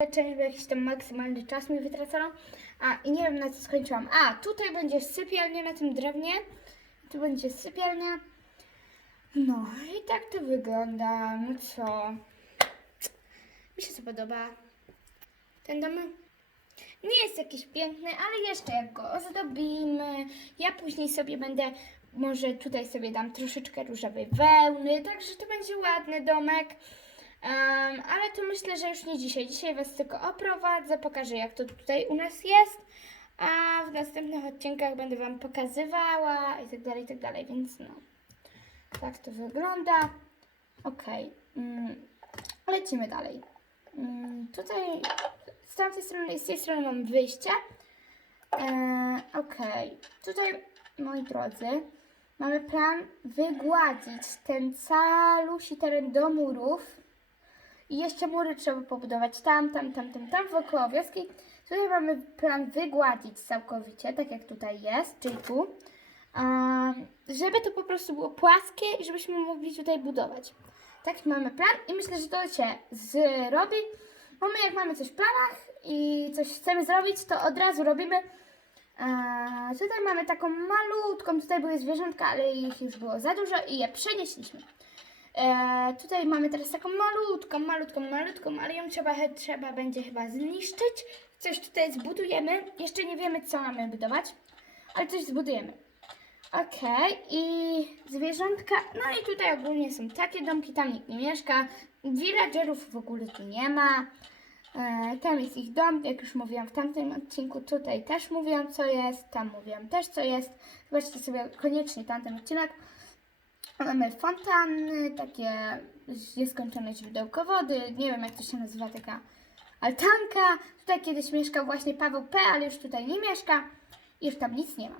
bo jakiś tam maksymalny czas mi wytracono. A, i nie wiem na co skończyłam. A, tutaj będzie sypialnia na tym drewnie. Tu będzie sypialnia. No i tak to wygląda. No co? Mi się to podoba. Ten dom nie jest jakiś piękny, ale jeszcze jak go ozdobimy. Ja później sobie będę, może tutaj sobie dam troszeczkę różowej wełny, także to będzie ładny domek. Em, ale to myślę, że już nie dzisiaj. Dzisiaj Was tylko oprowadzę, pokażę jak to tutaj u nas jest. A w następnych odcinkach będę Wam pokazywała i tak dalej, i tak dalej, więc no. Tak to wygląda. Okej. Mm, lecimy dalej. Mm, tutaj z tamtej strony i z tej strony mam wyjście. E, Okej. Tutaj, moi drodzy, mamy plan wygładzić ten calusi teren do murów. I jeszcze mury trzeba pobudować tam, tam, tam, tam, tam wokoło wioski. Tutaj mamy plan wygładzić całkowicie, tak jak tutaj jest, czyli tu. Żeby to po prostu było płaskie i żebyśmy mogli tutaj budować. Taki mamy plan i myślę, że to się zrobi. Bo my jak mamy coś w planach i coś chcemy zrobić, to od razu robimy. Tutaj mamy taką malutką, tutaj były zwierzątka, ale ich już było za dużo i je przenieśliśmy. Eee, tutaj mamy teraz taką malutką, malutką, malutką, ale ją trzeba, trzeba będzie chyba zniszczyć. Coś tutaj zbudujemy. Jeszcze nie wiemy, co mamy budować, ale coś zbudujemy. Okej, i zwierzątka. No i tutaj ogólnie są takie domki, tam nikt nie mieszka. Villagerów w ogóle tu nie ma. E, tam jest ich dom, jak już mówiłam w tamtym odcinku. Tutaj też mówiłam, co jest. Tam mówiłam też, co jest. Zobaczcie sobie koniecznie tamten odcinek. Mamy fontanny, takie nieskończone źródełko wody. Nie wiem, jak to się nazywa, taka altanka. Tutaj kiedyś mieszkał właśnie Paweł P., ale już tutaj nie mieszka. I już tam nic nie ma.